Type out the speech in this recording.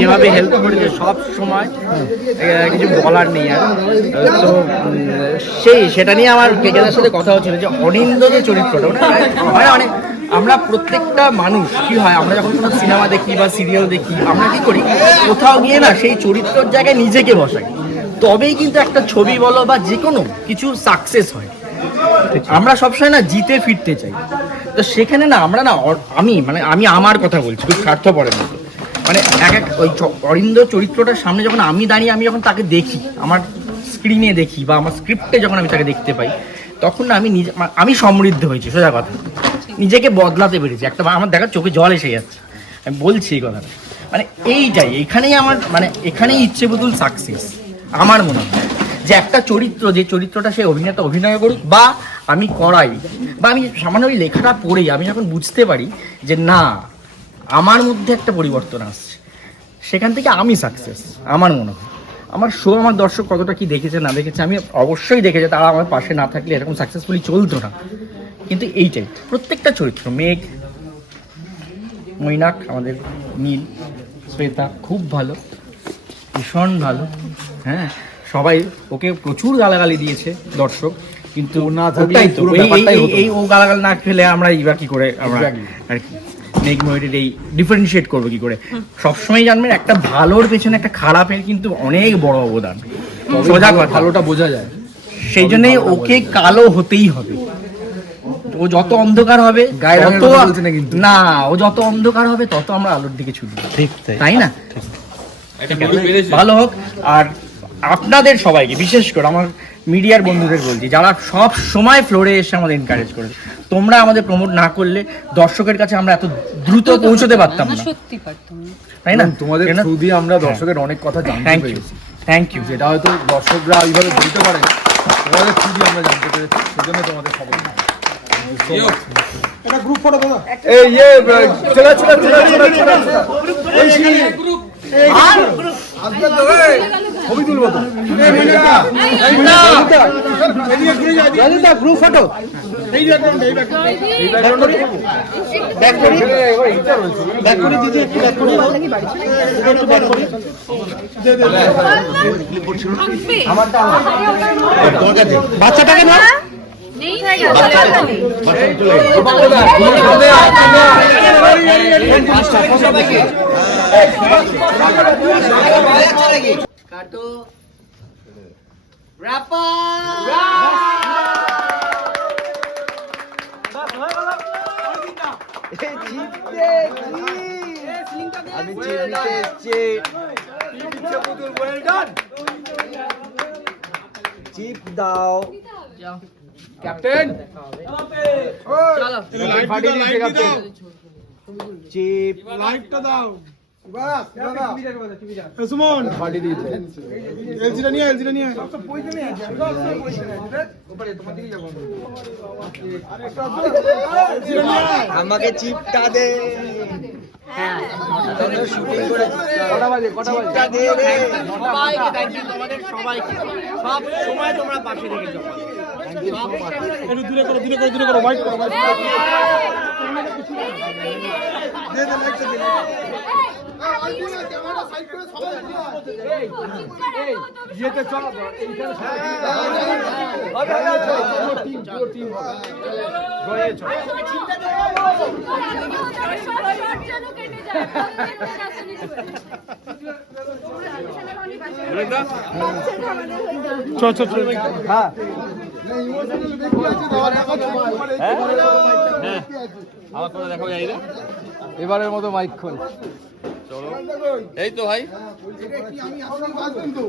যেভাবে হেল্প করেছে সব সময় কিছু বলার নেই আর। তো সেই, সেটা নিয়ে আমার কেকেদার সাথে কথা হচ্ছিল যে অনিন্দ যে চরিত্রটা, ওটা হয় অনেক। আমরা প্রত্যেকটা মানুষ, কি হয়, আমরা যখন কোনো সিনেমা দেখি বা সিরিয়াল দেখি, আমরা কি করি? কোথাও গিয়ে না সেই চরিত্রর জায়গায় নিজেকে বসাই। তবেই কিন্তু একটা ছবি বলো বা যে কোনো কিছু সাকসেস হয়। আমরা সবসময় না জিতে ফিরতে চাই। তো সেখানে না আমরা না আমি মানে আমি আমার কথা বলছি, খুব স্বার্থপরের মতো। মানে এক এক ওই অরিন্দ চরিত্রটার সামনে যখন আমি দাঁড়িয়ে আমি যখন তাকে দেখি, আমার স্ক্রিনে দেখি বা আমার স্ক্রিপ্টে যখন আমি তাকে দেখতে পাই, তখন না আমি নিজে আমি সমৃদ্ধ হয়েছি, সোজা কথা। নিজেকে বদলাতে পেরেছি। একটা আমার দেখার চোখে জল এসে যাচ্ছে। আমি বলছি এই কথাটা। মানে এইটাই, এখানেই আমার মানে এখানেই ইচ্ছে বদল সাকসেস আমার মনে হয় যে একটা চরিত্র, যে চরিত্রটা সে অভিনেতা, অভিনয় করুক, বা আমি করাই, বা আমি সামান্য ওই লেখাটা পড়েই, আমি যখন বুঝতে পারি যে না, আমার মধ্যে একটা পরিবর্তন আসছে, সেখান থেকে আমি সাকসেস আমার মনে হয়। আমার শো আমার দর্শক কতটা কি দেখেছে, না দেখেছে, আমি অবশ্যই দেখেছে, তারা আমার পাশে না থাকলে এরকম সাকসেসফুলি চলতো না। কিন্তু এইটাই, প্রত্যেকটা চরিত্র, মেঘ, মৈনাক, আমাদের নীল, শ্বেতা, খুব ভালো। ভীষণ ভালো। হ্যাঁ সবাই ওকে প্রচুর গালাগালি দিয়েছে দর্শক কিন্তু না তো এই- ও গালাগাল না খেলে আমরা এবার কি করে আমরা. আর কি মেঘ ময়ূরের এই ডিফারেন্সিয়েট করব কি করে। সবসময় জানবেন একটা ভালোর পেছনে একটা খারাপের কিন্তু অনেক বড় অবদান। সোজা কথা। ভালোটা বোঝা যায়। সেই জন্যই ওকে কালো হতেই হবে। ও যত অন্ধকার হবে তত না ও যত অন্ধকার হবে তত আমরা আলোর দিকে ছুটবো। ঠিক তাই। না? ভালো হোক। আর আপনাদের সবাইকে বিশেষ করে আমার মিডিয়ার বন্ধুদের বলছি যারা সব সময় ফ্লোরে এসে আমাদের এনকারেজ করে তোমরা আমাদের প্রমোট না করলে দর্শকের কাছে আমরা এত দ্রুত পৌঁছতে পারতাম না। সত্যি পারতাম তাই না? তোমাদের থ্রু দিয়ে আমরা দর্শকের অনেক কথা জানতে থ্যাংক ইউ পেরেছি। থ্যাংক ইউ যেটা হয়তো দর্শকরা এইভাবে বলতে পারে তোমাদের থ্রু দিয়ে আমরা জানতে পেরেছি সেজন্য তোমাদের খবর এই ইয়ে চলে চলে চলে চলে তো গ্রুপ ফটো বাচ্চাটাকে না নেই না চলে কাটো আমি চিপ নিতে চিপ দাও ক্যাপ্টেন চিপ লাইটটা দাও আমাকে চিপটা দে। একটু দূরে করো দূরে করো দূরে করো হোয়াইট করো white করো। ইয়েতে চল চ চ চ হ্যাঁ এবারের মতো মাইক খোল। আমি এই তো কিন্তু